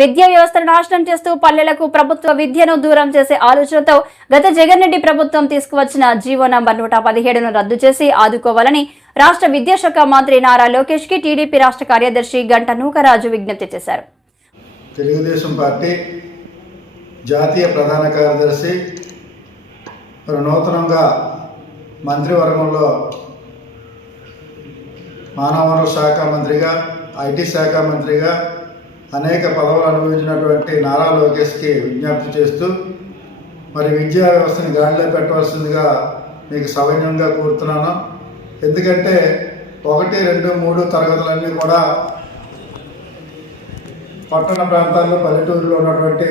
విద్యా వ్యవస్థను నాశనం చేస్తూ పల్లెలకు ప్రభుత్వ విద్యను దూరం చేసే ఆలోచనతో గత జగన్ రెడ్డి ప్రభుత్వం తీసుకువచ్చిన జీవో నంబర్ నూట పదిహేడును రద్దు చేసి ఆదుకోవాలని రాష్ట్ర విద్యాశాఖ మంత్రి నారా లోకేష్కి టీడీపీ రాష్ట్ర కార్యదర్శి గంట నూకరాజు విజ్ఞప్తి చేశారు. తెలుగుదేశం పార్టీ జాతీయ ప్రధాన కార్యదర్శి మరి నూతనంగా మంత్రివర్గంలో మానవ వనరుల శాఖ మంత్రిగా ఐటీ శాఖ మంత్రిగా అనేక పదవులు అనుభవించినటువంటి నారా లోకేష్కి విజ్ఞప్తి చేస్తూ మరి విద్యా వ్యవస్థని గాడిలో పెట్టవలసిందిగా మీకు సవైన్యంగా కోరుతున్నాను. ఎందుకంటే ఒకటి రెండు మూడు తరగతులన్నీ కూడా పట్టణ ప్రాంతాల్లో పల్లెటూరులో ఉన్నటువంటి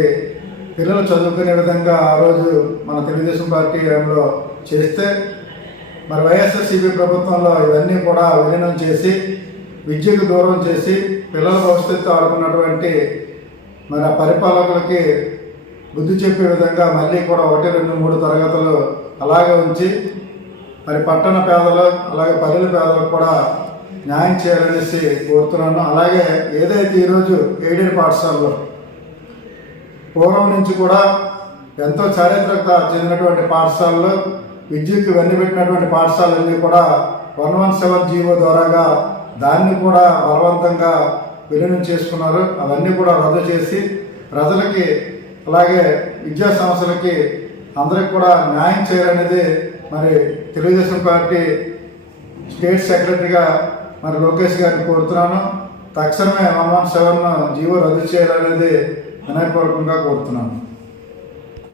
పిల్లలు చదువుకునే విధంగా ఆ రోజు మన తెలుగుదేశం పార్టీ హయాంలో చేస్తే మరి వైఎస్ఆర్సీపీ ప్రభుత్వంలో ఇవన్నీ కూడా విలీనం చేసి విద్యకు దూరం చేసి పిల్లల భవిష్యత్తు ఆడుకున్నటువంటి మరి ఆ పరిపాలకులకి బుద్ధి చెప్పే విధంగా మళ్ళీ కూడా ఒకటి రెండు మూడు తరగతులు అలాగే ఉంచి మరి పట్టణ పేదలు అలాగే పల్లెల పేదలకు కూడా న్యాయం చేయాలనేసి కోరుతున్నాను. అలాగే ఏదైతే ఈరోజు ఎయిడెడ్ పాఠశాలలో పూర్వం నుంచి కూడా ఎంతో చారిత్రక చెందినటువంటి పాఠశాలలు విద్యుత్ వెన్నుపెట్టినటువంటి పాఠశాలన్నీ కూడా వన్ వన్ సెవెన్ జీవో ద్వారాగా దాన్ని కూడా బలవంతంగా విలీనం చేసుకున్నారు. అవన్నీ కూడా రద్దు చేసి ప్రజలకి అలాగే విద్యా సంస్థలకి అందరికి కూడా న్యాయం చేయాలనేది మరి తెలుగుదేశం పార్టీ స్టేట్ సెక్రటరీగా మరి లోకేష్ గారిని కోరుతున్నాను. తక్షణమే వన్ వన్ సెవెన్ జీవో రద్దు చేయాలనేది వినయపూర్వకంగా కోరుతున్నాను.